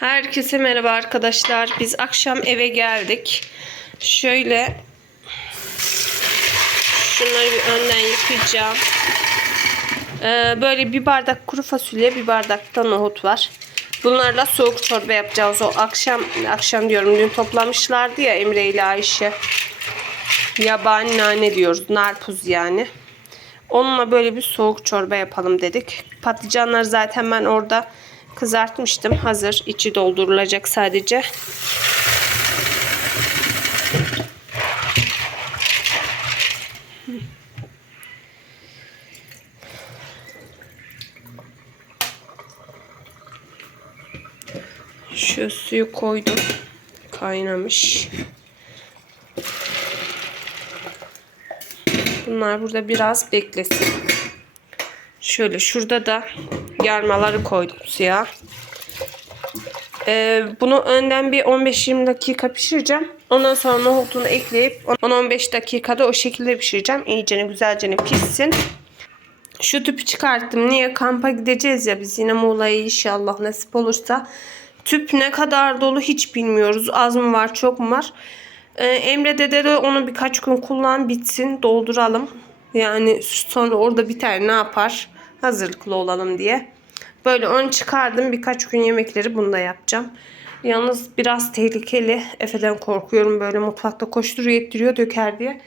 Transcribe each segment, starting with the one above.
Herkese merhaba arkadaşlar. Biz akşam eve geldik. Şöyle şunları bir önden yıkayacağım. Böyle bir bardak kuru fasulye, bir bardak da nohut var. Bunlarla soğuk çorba yapacağız. O akşam diyorum, dün toplamışlardı ya Emre ile Ayşe. Yabani nane diyoruz. Narpuz yani. Onunla böyle bir soğuk çorba yapalım dedik. Patlıcanları zaten ben orada kızartmıştım. Hazır. İçi doldurulacak sadece. Şu suyu koydum. Kaynamış. Bunlar burada biraz beklesin. Şöyle şurada da yarmaları koydum suya. Bunu önden bir 15-20 dakika pişireceğim. Ondan sonra nohutunu ekleyip 10-15 dakikada o şekilde pişireceğim. İyicene güzelce pişsin. Şu tüpü çıkarttım. Niye? Kampa gideceğiz ya biz yine Muğla'ya, inşallah nasip olursa. Tüp ne kadar dolu hiç bilmiyoruz. Az mı var, çok mu var? Emre dede de onu birkaç gün kullan, bitsin, dolduralım. Yani sonra orada biter, ne yapar? Hazırlıklı olalım diye. Böyle onu çıkardım. Birkaç gün yemekleri bunda yapacağım. Yalnız biraz tehlikeli. Efe'den korkuyorum. Böyle mutfakta koşturuyor, ettiriyor, döker diye.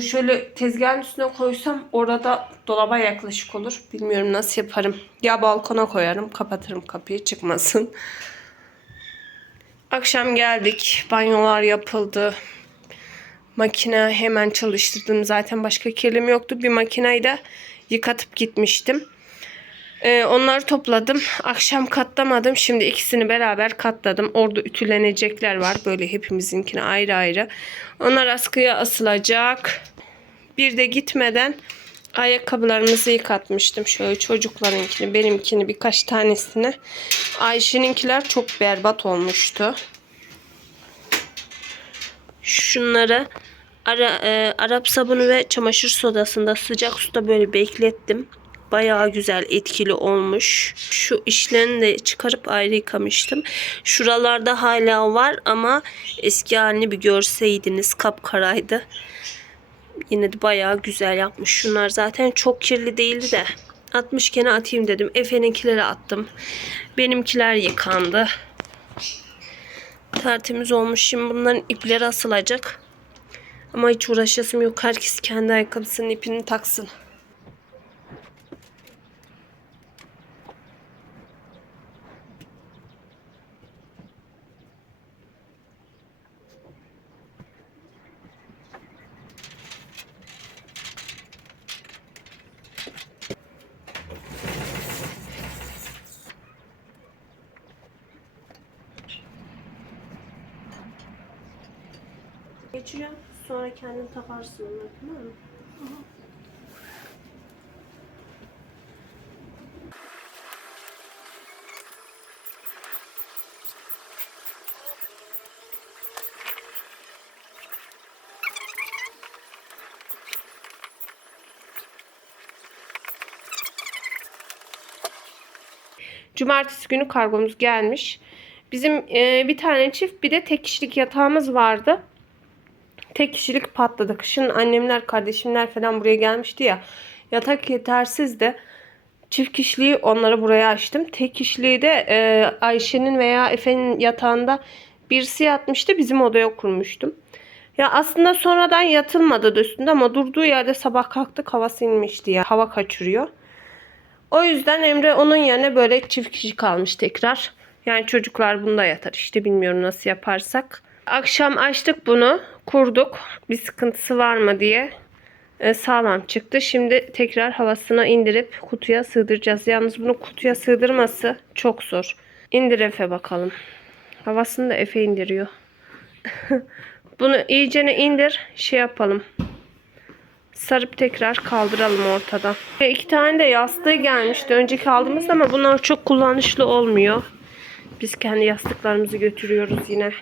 Şöyle tezgahın üstüne koysam orada dolaba yaklaşık olur. Bilmiyorum nasıl yaparım. Ya balkona koyarım, kapatırım kapıyı, çıkmasın. Akşam geldik. Banyolar yapıldı. Makine hemen çalıştırdım. Zaten başka kirlim yoktu. Bir makineyi de yıkatıp gitmiştim. Onları topladım. Akşam katlamadım. Şimdi ikisini beraber katladım. Orada ütülenecekler var. Böyle hepimizinkine ayrı ayrı. Onlar askıya asılacak. Bir de gitmeden ayakkabılarımızı yıkatmıştım. Şöyle çocuklarınkini, benimkini, birkaç tanesini. Ayşe'ninkiler çok berbat olmuştu. Şunları Arap sabunu ve çamaşır sodasında sıcak suda böyle beklettim. Bayağı güzel, etkili olmuş. Şu işlerini de çıkarıp ayrı yıkamıştım. Şuralarda hala var ama eski halini bir görseydiniz, kapkaraydı. Yine de bayağı güzel yapmış. Şunlar zaten çok kirli değildi de. Atmışken atayım dedim. Efe'ninkileri attım. Benimkiler yıkandı. Tertemiz olmuş. Şimdi bunların ipleri asılacak. Ama hiç uğraşasım yok. Herkes kendi ayakkabısının ipini taksın. Geçeceğim. Sonra kendin takarsın onları, tamam mı? Cumartesi günü kargomuz gelmiş. Bizim bir tane çift, bir de tek kişilik yatağımız vardı. Tek kişilik patladı. Kışın annemler, kardeşimler falan buraya gelmişti ya. Yatak yetersiz de çift kişiliği onları buraya açtım. Tek kişiliği de Ayşe'nin veya Efe'nin yatağında birisi yatmıştı. Bizim odaya kurmuştum. Ya aslında sonradan yatılmadı da üstünde ama durduğu yerde sabah kalktık, havası inmişti ya. Hava kaçırıyor. O yüzden Emre onun yerine böyle çift kişi kalmış tekrar. Yani çocuklar bunda yatar işte, bilmiyorum nasıl yaparsak. Akşam açtık bunu, kurduk. Bir sıkıntısı var mı diye. Sağlam çıktı. Şimdi tekrar havasına indirip kutuya sığdıracağız. Yalnız bunu kutuya sığdırması çok zor. İndir Efe bakalım. Havasını da Efe indiriyor. Bunu iyicene indir. Şey yapalım. Sarıp tekrar kaldıralım ortadan. 2 tane de yastığı gelmişti önceki aldığımızda ama bunlar çok kullanışlı olmuyor. Biz kendi yastıklarımızı götürüyoruz yine.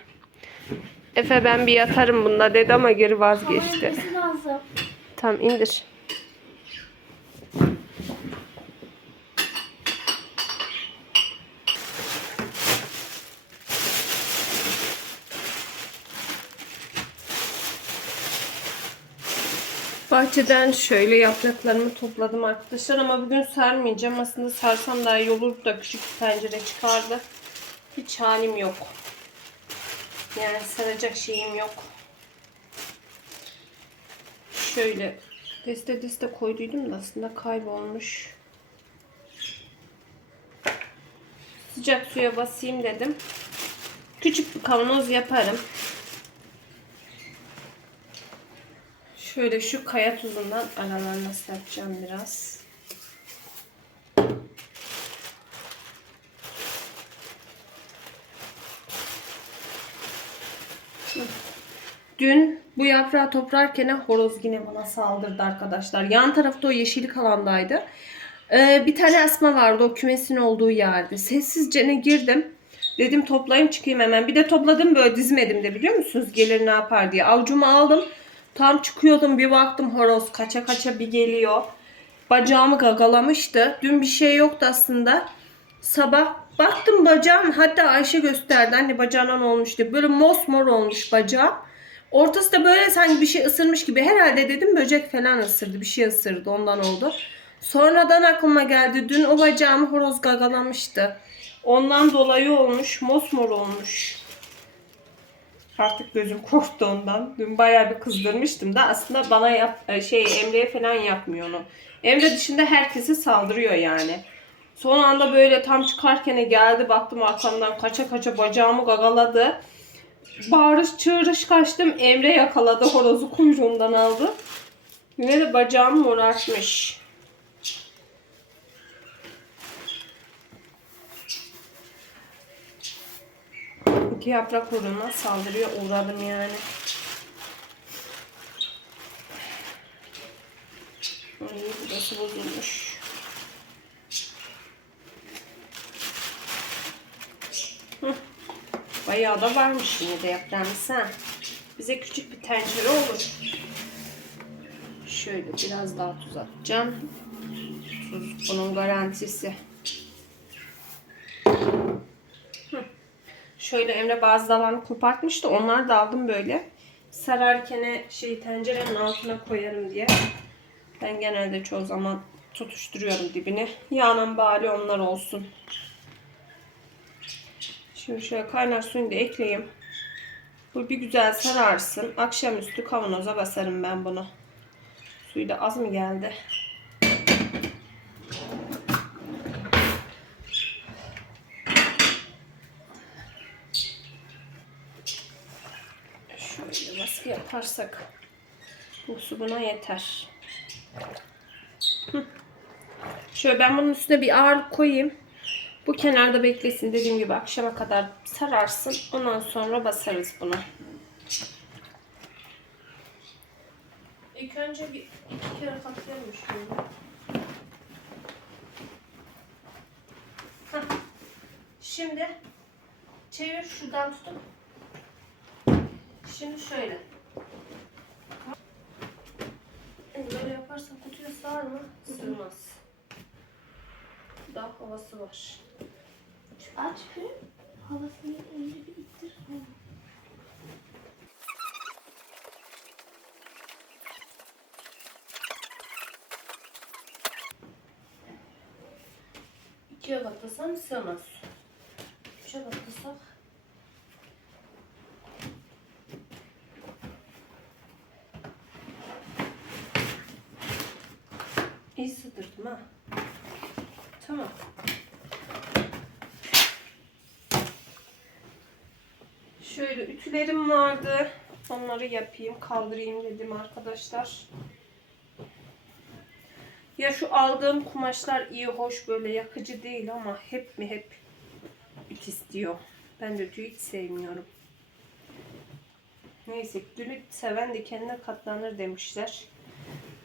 Efe ben bir yatarım bunda dedi ama geri vazgeçti. Tamam, indir. Bahçeden şöyle yapraklarımı topladım arkadaşlar ama bugün sarmayacağım. Aslında sarsam daha iyi olur da küçük bir tencere çıkardı. Hiç halim yok. Yani saracak şeyim yok. Şöyle deste koyduydum da aslında kaybolmuş. Sıcak suya basayım dedim. Küçük bir kavanoz yaparım. Şöyle şu kaya tuzundan aralarına serpeceğim biraz. Dün bu yaprağı toplarken horoz yine bana saldırdı arkadaşlar. Yan tarafta o yeşillik alandaydı. Bir tane asma vardı o kümesin olduğu yerde. Sessizce ne girdim. Dedim toplayayım çıkayım hemen. Bir de topladım böyle dizmedim de biliyor musunuz? Gelir ne yapar diye. Avucuma aldım. Tam çıkıyordum bir baktım horoz kaça kaça bir geliyor. Bacağımı gagalamıştı. Dün bir şey yoktu aslında. Sabah baktım bacağım, hatta Ayşe gösterdi anne bacağından olmuş diye. Böyle mosmor olmuş bacağım. Ortası da böyle sanki bir şey ısırmış gibi. Herhalde dedim böcek falan ısırdı. Bir şey ısırdı ondan oldu. Sonradan aklıma geldi. Dün o bacağımı horoz gagalamıştı. Ondan dolayı olmuş. Mosmor olmuş. Artık gözüm korktu ondan. Dün bayağı bir kızdırmıştım da aslında bana Emre'ye falan yapmıyor onu. Emre dışında herkese saldırıyor yani. Son anda böyle tam çıkarken geldi baktım arkamdan kaça kaça bacağımı gagaladı. Bağırış çığırış kaçtım. Emre yakaladı horozu kuyruğundan aldı. Yine de bacağımı morartmış. İki yaprak horona saldırıya uğradım yani. Ay, burası bozulmuş. Bayağı da varmış yine de yaprağımız ha. Bize küçük bir tencere olur. Şöyle biraz daha tuz atacağım. Tuz bunun garantisi. Şöyle Emre bazı dallarını kopartmıştı. Onları da aldım böyle. Sararken tencerenin altına koyarım diye. Ben genelde çoğu zaman tutuşturuyorum dibini. Yağının bari onlar olsun. Şimdi şöyle kaynar suyunu da ekleyeyim. Bu bir güzel sararsın. Akşamüstü kavanoza basarım ben bunu. Suyu da az mı geldi? Şöyle baskı yaparsak bu su buna yeter. Şöyle ben bunun üstüne bir ağırlık koyayım. Bu kenarda beklesin. Dediğim gibi akşama kadar sararsın. Ondan sonra basarız bunu. İlk önce bir iki kere katlayalım şöyle. Şimdi çevir şuradan tutun. Şimdi şöyle. Böyle yaparsan kutuya sığar mı? Sığmaz. Daha havası var. Aç bir havasını önce bir ittir. İkiye katlasam sığmaz. Üçe katlasak iyi sığdırdım ha. Tamam. Şöyle ütülerim vardı. Onları yapayım, kaldırayım dedim arkadaşlar. Ya şu aldığım kumaşlar iyi, hoş, böyle yakıcı değil ama hep ütü istiyor. Ben de ütüyü hiç sevmiyorum. Neyse, ütünü seven de kendine katlanır demişler.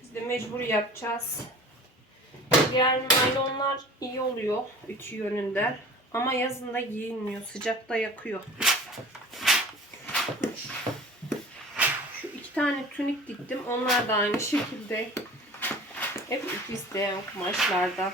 Biz de mecbur yapacağız. Diğer naylonlar iyi oluyor ütü yönünden. Ama yazında giyilmiyor. Sıcakta yakıyor. Şu iki tane tunik diktim. Onlar da aynı şekilde. Hep ütü isteyen kumaşlardan.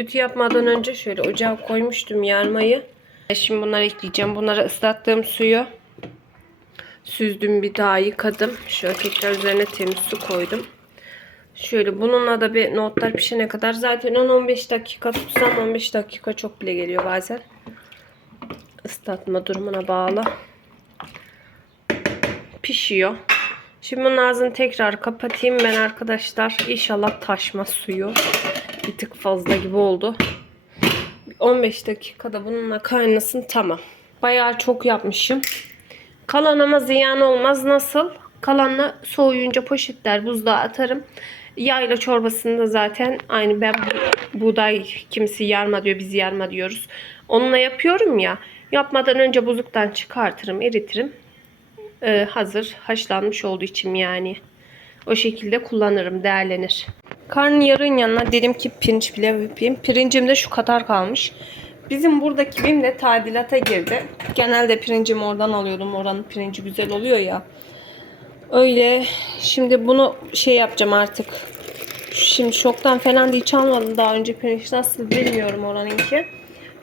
Ütü yapmadan önce şöyle ocağa koymuştum yarmayı. Şimdi bunları ekleyeceğim. Bunlara ıslattığım suyu süzdüm, bir daha yıkadım. Şöyle tekrar üzerine temiz su koydum. Şöyle bununla da bir nohutlar pişene kadar zaten 10-15 dakika tutsam 15 dakika çok bile geliyor bazen. Islatma durumuna bağlı. Pişiyor. Şimdi bunun ağzını tekrar kapatayım ben arkadaşlar. İnşallah taşmaz suyu. Bir tık fazla gibi oldu. 15 dakikada bununla kaynasın, tamam. Bayağı çok yapmışım. Kalan ama ziyan olmaz. Nasıl? Kalanla soğuyunca poşetler buzluğa atarım. Yayla çorbasını da zaten aynı, ben buğday, kimisi yarma diyor, biz yarma diyoruz. Onunla yapıyorum ya. Yapmadan önce buzluktan çıkartırım, eritirim. Hazır haşlanmış olduğu için yani. O şekilde kullanırım, değerlenir. Karnıyarığın yanına dedim ki pirinç pilav yapayım. Pirincim de şu kadar kalmış. Bizim buradaki BİM de tadilata girdi. Genelde pirincimi oradan alıyordum. Oranın pirinci güzel oluyor ya. Öyle. Şimdi bunu şey yapacağım artık. Şimdi şoktan falan da hiç almadım. Daha önce pirinç nasıl bilmiyorum oranınki.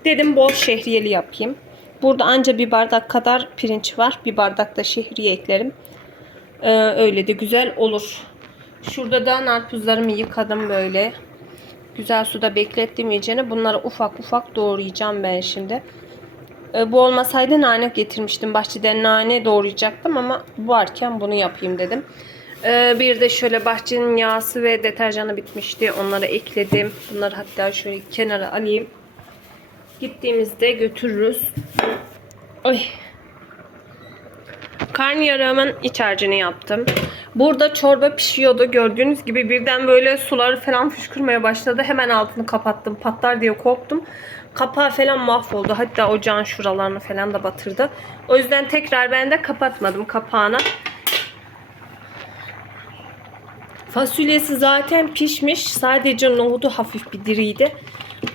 Dedim bol şehriyeli yapayım. Burada anca bir bardak kadar pirinç var. Bir bardak da şehriye eklerim. Öyle de güzel olur. Şurada da narpuzlarımı yıkadım böyle. Güzel suda beklettim iyicene. Bunları ufak ufak doğrayacağım ben şimdi. Bu olmasaydı nane getirmiştim. Bahçeden nane doğrayacaktım ama varken bunu yapayım dedim. Bir de şöyle bahçenin yağısı ve deterjanı bitmişti. Onları ekledim. Bunları hatta şöyle kenara alayım. Gittiğimizde götürürüz. Ay. Karnıyarığımın iç harcını yaptım. Burada çorba pişiyordu. Gördüğünüz gibi birden böyle suları falan fışkırmaya başladı. Hemen altını kapattım. Patlar diye korktum. Kapağı falan mahvoldu. Hatta ocağın şuralarını falan da batırdı. O yüzden tekrar ben de kapatmadım kapağını. Fasulyesi zaten pişmiş. Sadece nohudu hafif bir diriydi.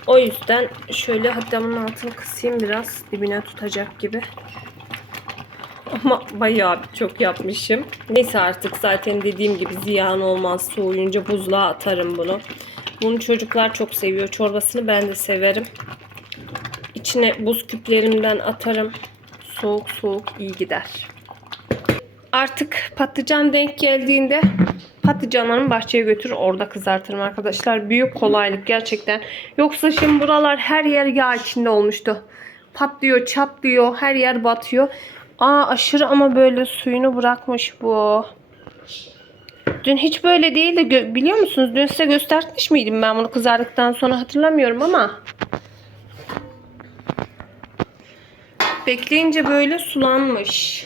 O yüzden şöyle, hatta bunun altını kısayım biraz. Dibine tutacak gibi. Ama bayağı çok yapmışım. Neyse artık, zaten dediğim gibi ziyan olmaz. Soğuyunca buzluğa atarım bunu. Bunu çocuklar çok seviyor. Çorbasını ben de severim. İçine buz küplerimden atarım. Soğuk soğuk iyi gider. Artık patlıcan denk geldiğinde patlıcanlarımı bahçeye götürür, orada kızartırım arkadaşlar. Büyük kolaylık gerçekten. Yoksa şimdi buralar her yer yağ içinde olmuştu. Patlıyor, çatlıyor, her yer batıyor. Aşırı ama böyle suyunu bırakmış bu. Dün hiç böyle değildi, biliyor musunuz? Dün size göstermiş miydim ben bunu kızardıktan sonra, hatırlamıyorum ama. Bekleyince böyle sulanmış.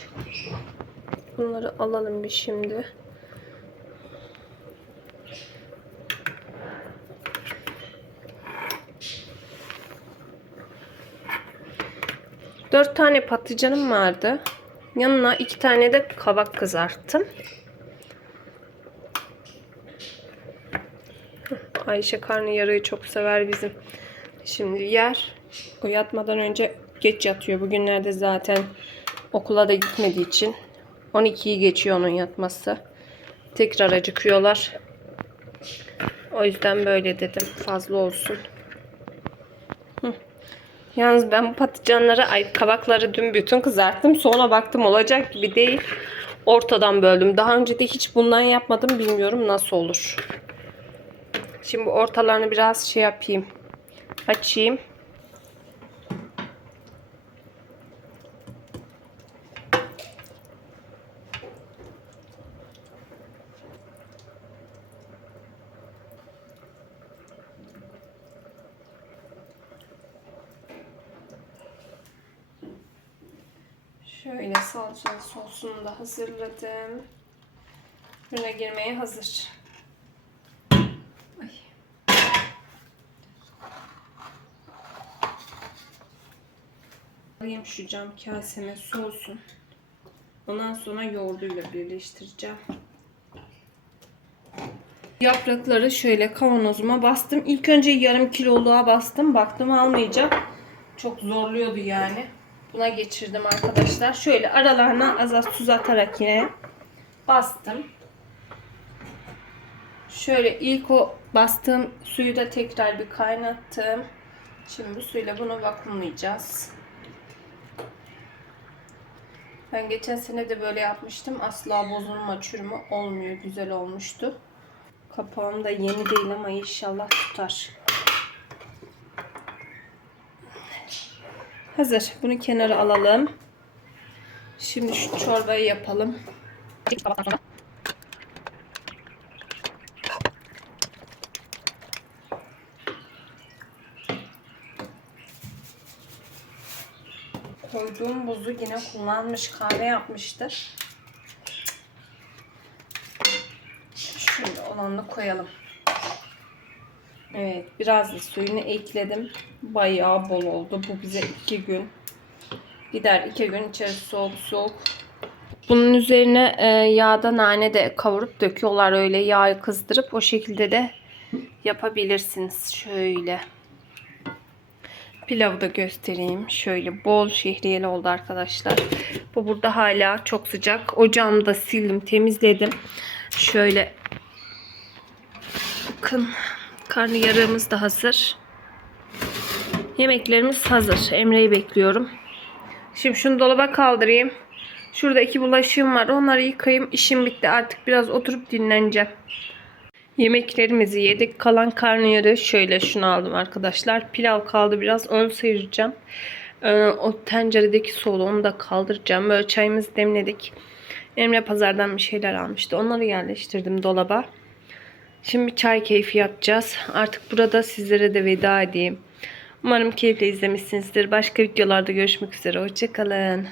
Bunları alalım bir şimdi. Dört tane patlıcanım vardı. Yanına 2 tane de kabak kızarttım. Ayşe karnıyarığı çok sever bizim. Şimdi yer. O yatmadan önce geç yatıyor. Bugünlerde zaten okula da gitmediği için 12'yi geçiyor onun yatması. Tekrar acıkıyorlar. O yüzden böyle dedim. Fazla olsun. Yalnız ben bu patlıcanları, kabakları dün bütün kızarttım. Sonra baktım olacak gibi değil. Ortadan böldüm. Daha önce de hiç bundan yapmadım. Bilmiyorum nasıl olur. Şimdi ortalarını biraz şey yapayım. Açayım. Şöyle salçalı sosunu da hazırladım. Fırına girmeye hazır. Ay. Alayım şu cam kaseme soğusun. Ondan sonra yoğurduyla birleştireceğim. Yaprakları şöyle kavanozuma bastım. İlk önce yarım kiloluğa bastım. Baktım almayacak. Çok zorluyordu yani. Buna geçirdim arkadaşlar. Şöyle aralarına az az tuz atarak yine bastım. Şöyle ilk o bastığım suyu da tekrar bir kaynattım. Şimdi bu suyla bunu vakumlayacağız. Ben geçen sene de böyle yapmıştım. Asla bozulma, çürüme olmuyor. Güzel olmuştu. Kapağım da yeni değil ama inşallah tutar. Hazır. Bunu kenara alalım. Şimdi şu çorbayı yapalım. Koyduğum buzu yine kullanmış, kahve yapmıştı. Şimdi olanını koyalım. Evet, biraz da suyunu ekledim. Bayağı bol oldu. Bu bize 2 gün gider. 2 gün içerisi soğuk soğuk. Bunun üzerine yağda nane de kavurup döküyorlar, öyle yağı kızdırıp o şekilde de yapabilirsiniz. Şöyle. Pilavı da göstereyim. Şöyle bol şehriyeli oldu arkadaşlar. Bu burada hala çok sıcak. Ocağımı da sildim, temizledim. Şöyle bakın, karnıyarığımız da hazır. Yemeklerimiz hazır. Emre'yi bekliyorum. Şimdi şunu dolaba kaldırayım. Şurada 2 bulaşığım var. Onları yıkayayım. İşim bitti. Artık biraz oturup dinleneceğim. Yemeklerimizi yedik. Kalan karnıyarığı şöyle şunu aldım arkadaşlar. Pilav kaldı biraz. Onu sıyıracağım. O tenceredeki soğuğu onu da kaldıracağım. Böyle çayımızı demledik. Emre pazardan bir şeyler almıştı. Onları yerleştirdim dolaba. Şimdi bir çay keyfi yapacağız. Artık burada sizlere de veda edeyim. Umarım keyifle izlemişsinizdir. Başka videolarda görüşmek üzere. Hoşça kalın.